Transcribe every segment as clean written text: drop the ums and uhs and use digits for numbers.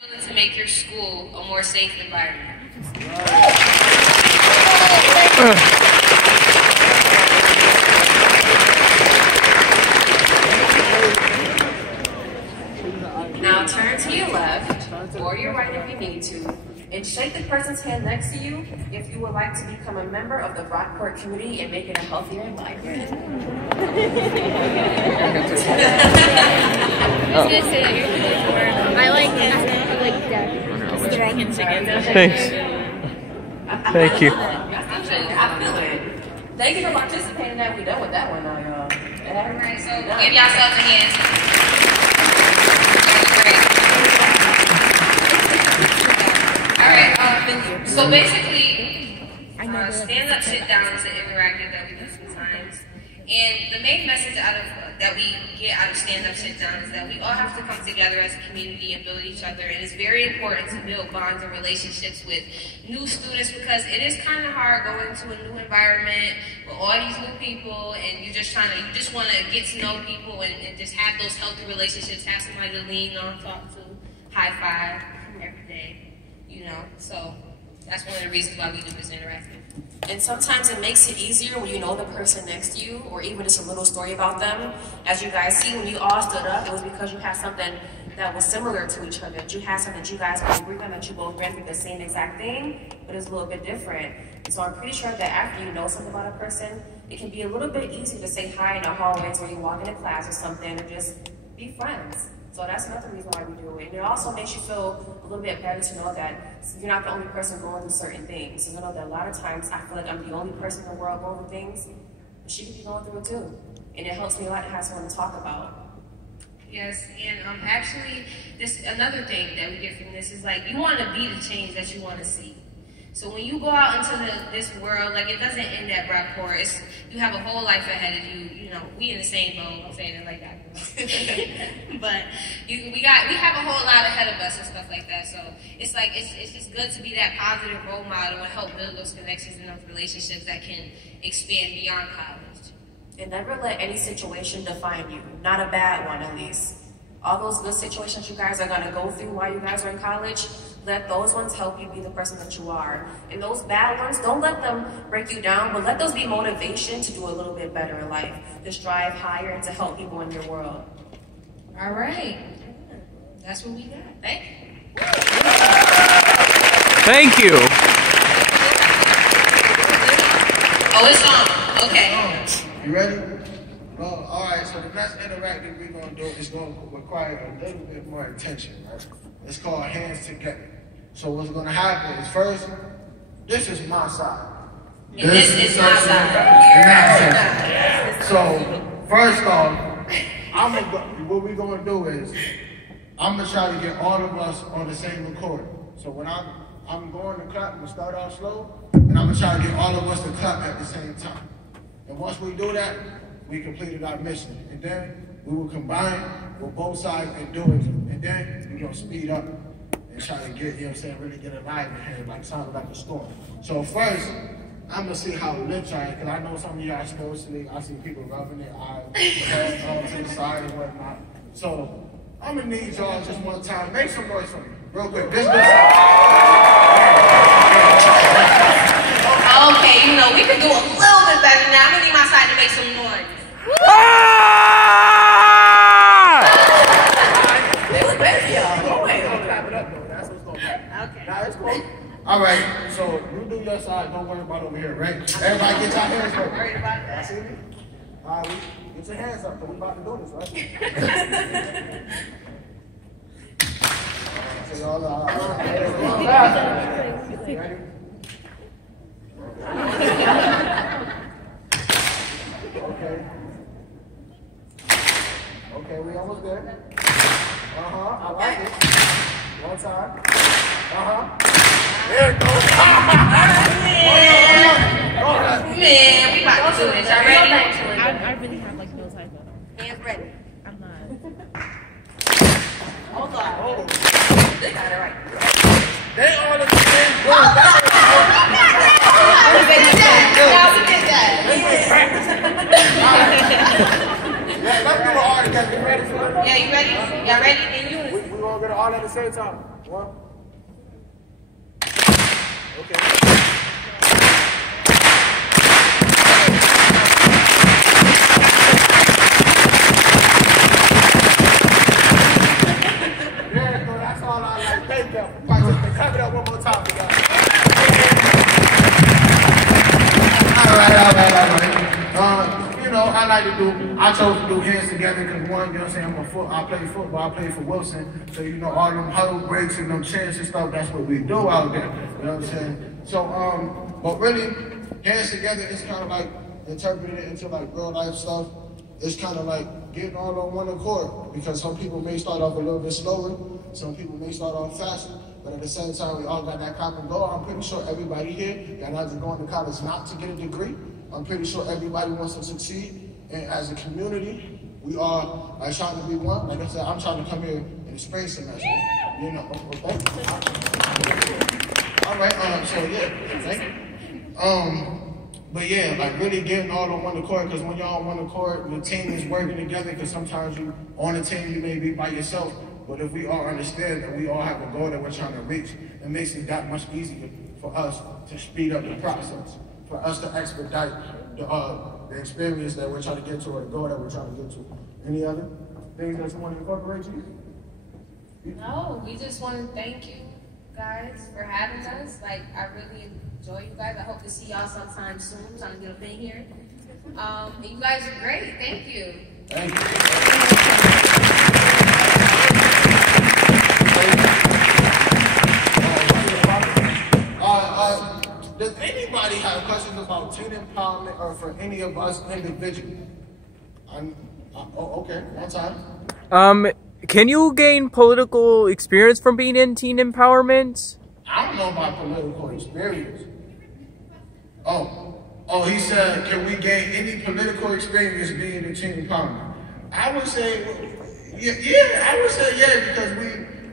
To make your school a more safe environment. Now turn to your left or your right if you need to, and shake the person's hand next to you if you would like to become a member of the Brockport community and make it a healthier environment. I like that. Thanks. Thank you. I feel it. Thank you for participating. That we done with that one now, y'all. Alright, so give yourselves a hand. Alright, so basically, stand-up, sit-down is an interactive that we do sometimes. And the main message that we get out of stand-up, sit-down is that we all have to come together as a community and build each other. And it's very important to build bonds and relationships with new students because it is kind of hard going to a new environment with all these new people, and you just want to get to know people and just have those healthy relationships, have somebody to lean on, talk to, high five every day, you know. So that's one of the reasons why we do this interactive. And sometimes it makes it easier when you know the person next to you, or even just a little story about them. As you guys see, when you all stood up, it was because you had something that was similar to each other. You had something that you guys could agree on, that you both ran through the same exact thing, but it's a little bit different. And so I'm pretty sure that after you know something about a person, it can be a little bit easier to say hi in the hallways or you walk into class or something, or just be friends. So that's another reason why we do it. And it also makes you feel a little bit better to know that you're not the only person going through certain things. So you know that a lot of times I feel like I'm the only person in the world going through things, but she could be going through it too. And it helps me a lot to have someone to talk about. Yes, and actually, this another thing that we get from this is like you want to be the change that you want to see. So when you go out into this world, like it doesn't end at Brockport. You have a whole life ahead of you. You know, we in the same boat. I'm saying it like that, but we have a whole lot ahead of us and stuff like that. So it's like it's just good to be that positive role model and help build those connections and those relationships that can expand beyond college. And never let any situation define you. Not a bad one, at least. All those good situations you guys are going to go through while you guys are in college, let those ones help you be the person that you are. And those bad ones, don't let them break you down, but let those be motivation to do a little bit better in life, to strive higher and to help people in your world. All right. That's what we got. Thank you. Thank you. Oh, it's on. Okay. You ready? Well, all right, so the next interactive we're going to do is going to require a little bit more attention, right? It's called hands together. So what's going to happen is first, this is my side. And this is my side. And that's it. So first off, what we're going to do is, I'm going to try to get all of us on the same recording. So when I'm going to clap, we'll start off slow, and I'm going to try to get all of us to clap at the same time. And once we do that, we completed our mission. And then we will combine with both sides and do it. And then we're going to speed up and try to get, you know what I'm saying, really get alive in here, like sound like a storm. So first, I'm going to see how lips are, because I know some of y'all still sleep. I see people rubbing their eyes, hands to the side and whatnot. So I'm going to need y'all just one time. Make some noise for me, real quick. This Okay, you know, we can do a little bit better now. I'm going to need my side to make some noise. They look better for y'all. Go away. Don't clap it up, though. That's what's going to happen. Okay. Now, it's cool. All right, so you do your side. Don't worry about over here, right? Everybody get your hands up. Worried about Y'all that? see me? All right, get your hands up, because we about to do this, right? So y'all ready? Okay, we almost there. I like it. One time. There it goes. Man, we about to do this. Y'all ready? I really have like no type of. Hands ready. I'm not. Hold on. They got it right. They all in the same group. Now we did that. Let's do it all together. You ready for it? Yeah, you ready? Y'all ready? In unison. We're going to get it all at the same time. One. Okay. Yeah, so that's all I like. Thank you. Clap it up one more time for that. All right. You know, I chose to do hands together because one, you know what I'm saying, I play football, I play for Wilson. So, you know, all them huddle breaks and them chants and stuff, that's what we do out there. You know what I'm saying? So, but really, hands together is kind of like interpreting it into like real life stuff. It's kind of like getting all on one accord because some people may start off a little bit slower, some people may start off faster, but at the same time, we all got that common goal. I'm pretty sure everybody here that either going to college not to get a degree. I'm pretty sure everybody wants to succeed. And as a community, we are trying to be one. Like I said, I'm trying to come here in the spring semester. You know, all right, so yeah, thank you. But yeah, like really getting all on one accord, because when y'all on one accord, the team is working together, because sometimes you on a team, you may be by yourself, but if we all understand that we all have a goal that we're trying to reach, it makes it that much easier for us to speed up the process, for us to expedite the experience that we're trying to get to, or the goal that we're trying to get to. Any other things that you want to incorporate, Chief? No, we just want to thank you guys for having us. Like, I really enjoy you guys. I hope to see y'all sometime soon. I'm trying to get up in here. And you guys are great. Thank you. Thank you. Does anybody have questions about teen empowerment or for any of us individually? Okay, one time. Can you gain political experience from being in teen empowerment? I don't know about political experience. Oh, he said, can we gain any political experience being in teen empowerment? I would say, yeah, I would say yeah, because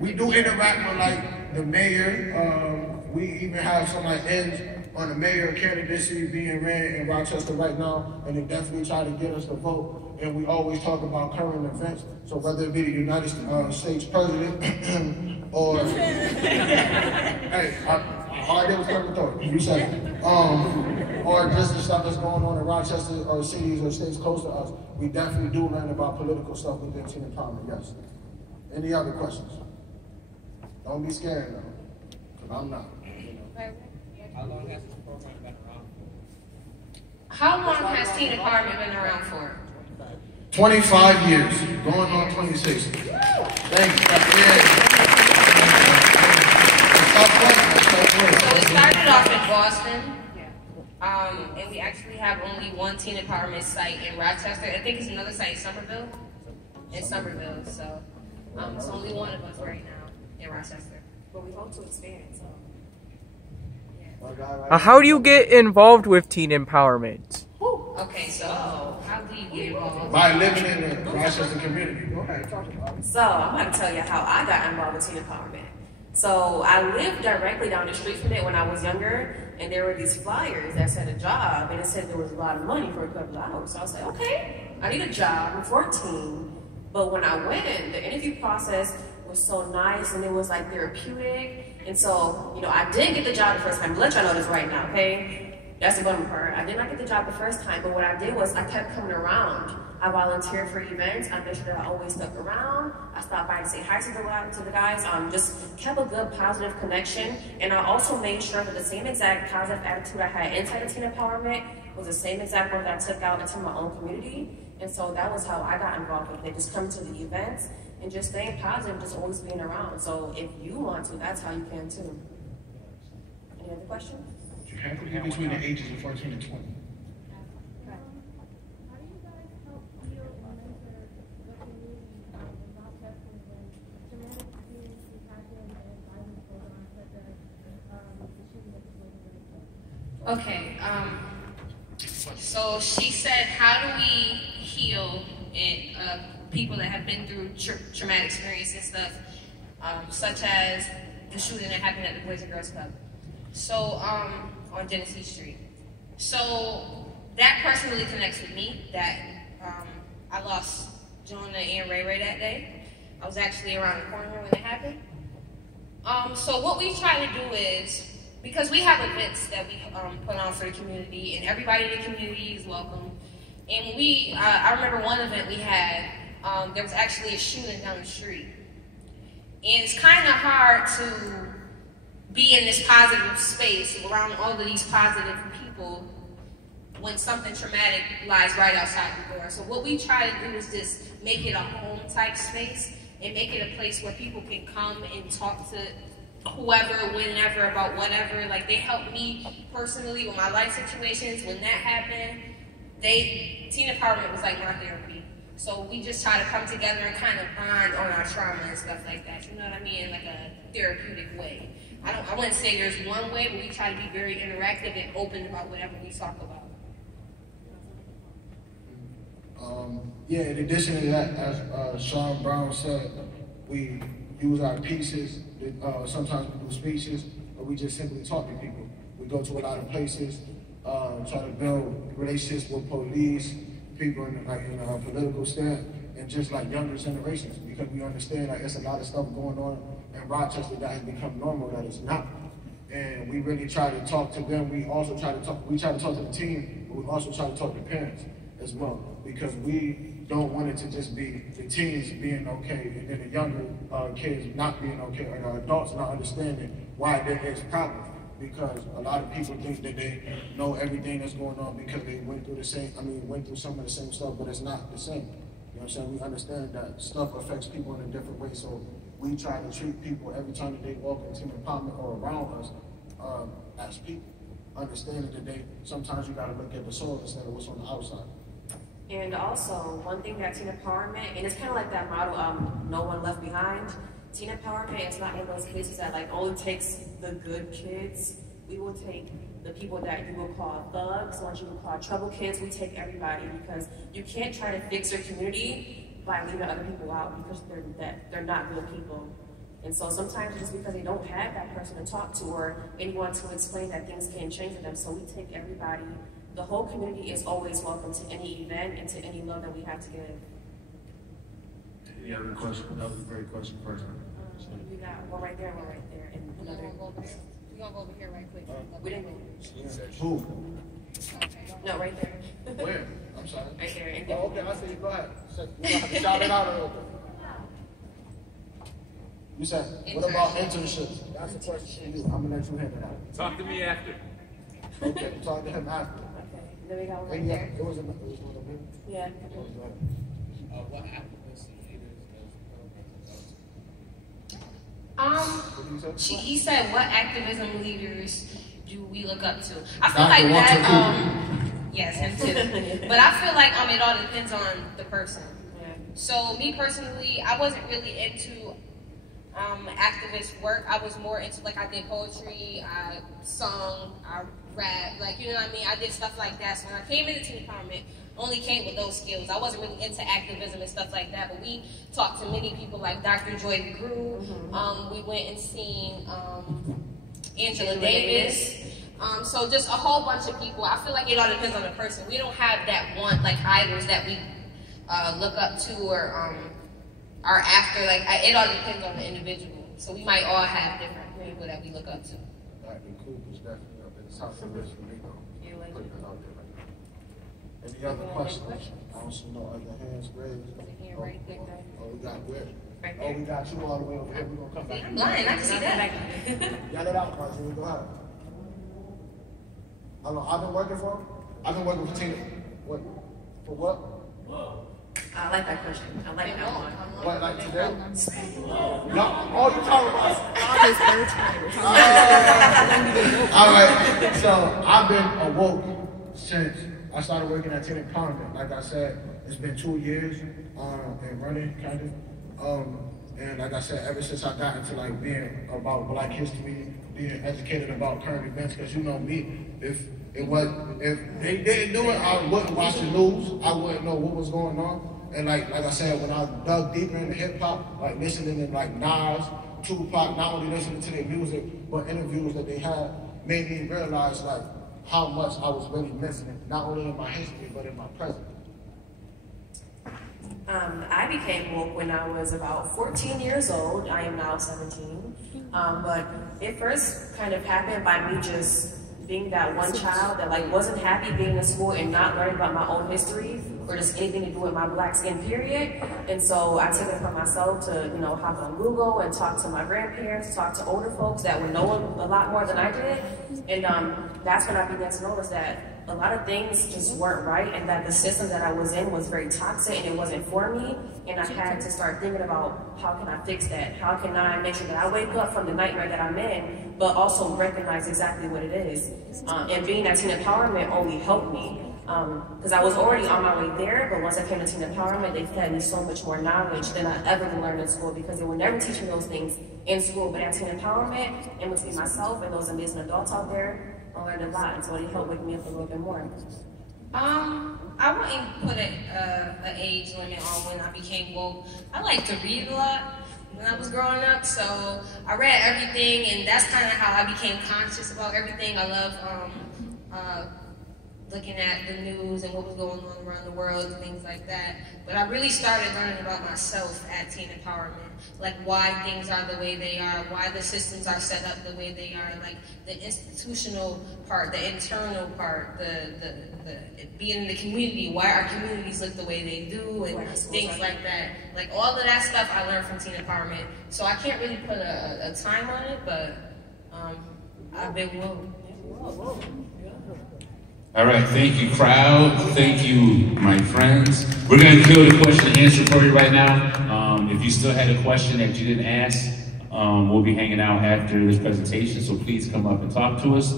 we do interact with like the mayor. We even have some like ends on the mayor candidacy being ran in Rochester right now, and they definitely try to get us to vote. And we always talk about current events. So whether it be the United States president or hey, all I did was come to throw it. You said it. Or just the stuff that's going on in Rochester or cities or states close to us. We definitely do learn about political stuff within teen empowerment. Yes. Any other questions? Don't be scared though, because I'm not. How long has this program been around for? How long has teen empowerment been around for? 25 years, going on 26. Thank you. So it started off in Boston, and we actually have only one teen empowerment site in Rochester. I think it's another site in Somerville. So it's only one of us right now in Rochester. But we hope to expand. So. How do you get involved with teen empowerment? Okay, so how do you get involved? By living in the Rochester community. Go ahead, talk about it. So I'm going to tell you how I got involved with teen empowerment. So I lived directly down the street from it when I was younger, and there were these flyers that said a job, and it said there was a lot of money for a couple of hours. So I was like, okay, I need a job. I'm 14. But when I went, the interview process was so nice, and it was like therapeutic. And so, you know, I didn't get the job the first time. Let y'all know this right now, okay? That's the bummer part. I did not get the job the first time, but what I did was I kept coming around. I volunteered for events. I made sure that I always stuck around. I stopped by to say hi to the guys. Just kept a good, positive connection. And I also made sure that the same exact positive attitude I had inside of teen empowerment was the same exact one that I took out into my own community. And so that was how I got involved with it. Just coming to the events and just staying positive, just always being around. So if you want to, that's how you can too. Any other questions? You have to be between the ages of 14 and 20. Okay, so she said, how do we heal people that have been through traumatic experiences and stuff, such as the shooting that happened at the Boys and Girls Club, so on Genesee Street. So that person really connects with me, that I lost Jonah and Ray Ray that day. I was actually around the corner when it happened. So what we try to do is, because we have events that we put on for the community, and everybody in the community is welcome. And I remember one event we had, there was actually a shooting down the street. And it's kind of hard to be in this positive space around all of these positive people when something traumatic lies right outside the door. So what we try to do is just make it a home type space and make it a place where people can come and talk to whoever, whenever, about whatever. Like, they helped me personally with my life situations. When that happened, teen empowerment was like my therapy. So we just try to come together and kind of bond on our trauma and stuff like that. You know what I mean? In like a therapeutic way. I wouldn't say there's one way, but we try to be very interactive and open about whatever we talk about. Yeah, in addition to that, as Sean Brown said, we use our pieces. Sometimes we do speeches, or we just simply talk to people. We go to a lot of places, try to build relationships with police, people in our political stand, and just like younger generations, because we understand like there's a lot of stuff going on in Rochester that has become normal that it's not. And we really try to talk to them. We try to talk to the team, but we also try to talk to parents as well, because we don't want it to just be the teens being okay and then the younger kids not being okay, or the adults not understanding why there is problems. Because a lot of people think that they know everything that's going on because they went through some of the same stuff, but it's not the same. You know what I'm saying? We understand that stuff affects people in a different way, so we try to treat people every time that they walk into an apartment or around us as people, understanding that sometimes you gotta look at the soul instead of what's on the outside. And also, one thing that teen empowerment, and it's kind of like that model, no one left behind. Teen empowerment is not one of those cases that like only takes the good kids. We will take the people that you will call thugs, ones you will call trouble kids. We take everybody, because you can't try to fix your community by leaving other people out because they're not real people. And so sometimes just because they don't have that person to talk to or anyone to explain that things can change for them, so we take everybody. The whole community is always welcome to any event and to any love that we have to give. Any other question? That was a great question first. We got one right there and one right there. And We're gonna go over here. We're gonna go over here right quick. we didn't go. Who? No, right there. Where? I'm sorry. Right there. And Oh, okay, I see you. Go ahead. You have to shout it out a little bit. You said, what about internships? That's a question for you. I'm gonna let you handle that. Talk to me after. Okay, talk to him after. Okay. Then we got one right And yeah, there. it was one of them. Yeah. What activists and leaders does He said, what activism leaders do we look up to? I feel like that, yes, him too. But I feel like it all depends on the person. Yeah. So me personally, I wasn't really into activist work. I was more into, like, I did poetry, I sung, I rap, like, you know what I mean? I did stuff like that. So when I came into teen empowerment, only came with those skills. I wasn't really into activism and stuff like that, but we talked to many people like Dr. Joy Grew. We went and seen Angela Davis. So just a whole bunch of people. I feel like it all depends on the person. We don't have that one, like, idols that we look up to or are after. Like, it all depends on the individual. So we might all have different people that we look up to. Cool perspective of it. It's how it is for me, though. Putting it out there like that. Any other questions? I don't see no other hands raised. Oh, we got where? Oh, we got you all the way over here. We're going to come back. I'm blind. I can see that. Yell it out, Marjorie. Go ahead. I know. I've been working for him. I've been working for Tina. What? For what? I like that question. I like that one. What, like today? No. Oh, you talking about? All right. So I've been awoke since I started working at Teen Empowerment. Like I said, it's been 2 years and running, kind of. And like I said, ever since I got into like being about Black history, being educated about current events, because you know me, if they didn't do it, I wouldn't watch the news. I wouldn't know what was going on. And like I said, when I dug deeper into hip hop, like listening to like Nas, Tupac, not only listening to their music, but interviews that they had, made me realize like how much I was really missing, not only in my history, but in my present. I became woke when I was about 14 years old. I am now 17. But it first kind of happened by me just being that one child that like wasn't happy being in school and not learning about my own history or just anything to do with my black skin, period. And so I took it upon myself to, you know, hop on Google and talk to my grandparents, talk to older folks that would know a lot more than I did. And that's when I began to notice that a lot of things just weren't right and that the system that I was in was very toxic and it wasn't for me. And I had to start thinking about how can I fix that? How can I make sure that I wake up from the nightmare that I'm in, but also recognize exactly what it is. And being at Teen Empowerment only helped me. Because I was already on my way there, but once I came to Teen Empowerment, they fed me so much more knowledge than I ever learned in school because they were never teaching those things in school. But at Teen Empowerment, and between myself and those amazing adults out there, I learned a lot, and so it helped wake me up a little bit more. I wouldn't put an age limit on when I became woke. I like to read a lot when I was growing up, so I read everything, and that's kind of how I became conscious about everything. I love looking at the news and what was going on around the world and things like that. But I really started learning about myself at Teen Empowerment, like why things are the way they are, why the systems are set up the way they are, like the institutional part, the internal part, the being in the community, why our communities look the way they do, and things like that. Like all of that stuff I learned from Teen Empowerment. So I can't really put a time on it, but I've been woke. All right, thank you, crowd. Thank you, my friends. We're going to kill the question and answer for you right now. If you still had a question that you didn't ask, we'll be hanging out after this presentation, so please come up and talk to us.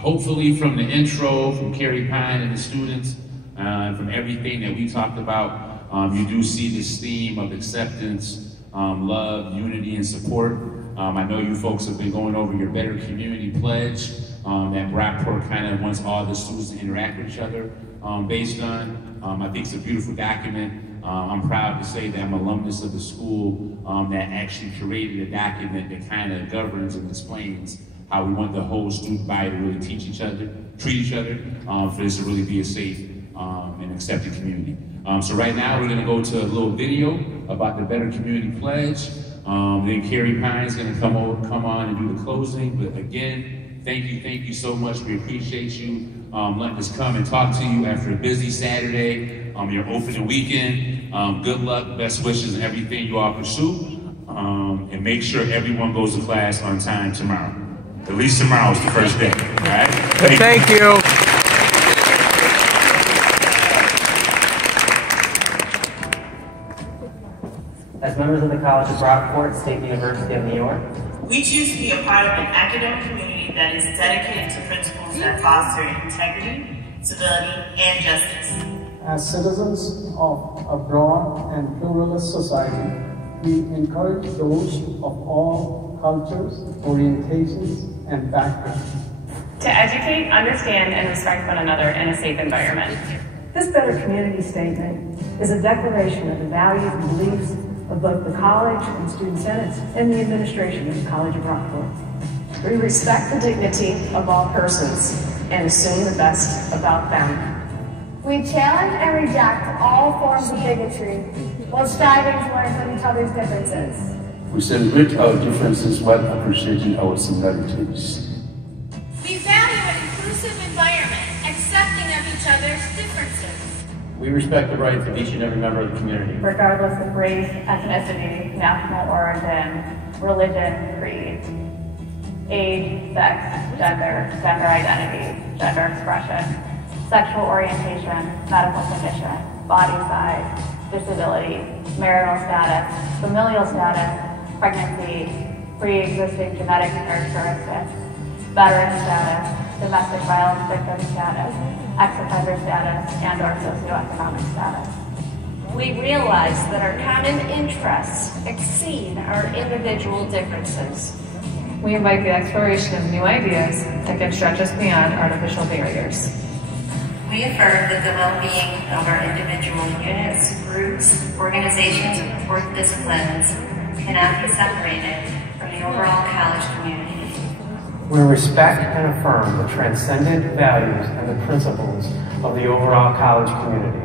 Hopefully from the intro, from Carrie Pine and the students, and from everything that we talked about, you do see this theme of acceptance, love, unity, and support. I know you folks have been going over your Better Community Pledge that Brockport kind of wants all the students to interact with each other based on. I think it's a beautiful document. I'm proud to say that I'm an alumnus of the school that actually created a document that kind of governs and explains how we want the whole student body to really teach each other, treat each other, for this to really be a safe and accepting community. So right now we're gonna go to a little video about the Better Community Pledge. Then Carrie Pine is gonna come on and do the closing. But again, thank you so much. We appreciate you letting us come and talk to you after a busy Saturday, your opening weekend. Good luck, best wishes, and everything you all pursue. And make sure everyone goes to class on time tomorrow. At least tomorrow is the first day, all right? Thank you. As members of the College of Brockport, State University of New York, we choose to be a part of an academic community that is dedicated to principles that foster integrity, civility, and justice. As citizens of a broad and pluralist society, we encourage those of all cultures, orientations, and backgrounds to educate, understand, and respect one another in a safe environment. This Better Community Statement is a declaration of the values and beliefs of both the college and student senates and the administration of the College of Brockport. We respect the dignity of all persons and assume the best about them. We challenge and reject all forms of bigotry while striving to learn from each other's differences. We celebrate our differences while appreciating our similarities. We value an inclusive environment, accepting of each other's differences. We respect the rights of each and every member of the community, regardless of race, ethnicity, national origin, religion, creed, age, sex, gender identity, gender expression, sexual orientation, medical condition, body size, disability, marital status, familial status, pregnancy, pre-existing genetic characteristics, veteran status, domestic violence victim status, ex-offender status, and or socioeconomic status. We realize that our common interests exceed our individual differences. We invite the exploration of new ideas that can stretch us beyond artificial barriers. We affirm that the well-being of our individual units, groups, organizations, and core disciplines cannot be separated from the overall college community. We respect and affirm the transcendent values and the principles of the overall college community.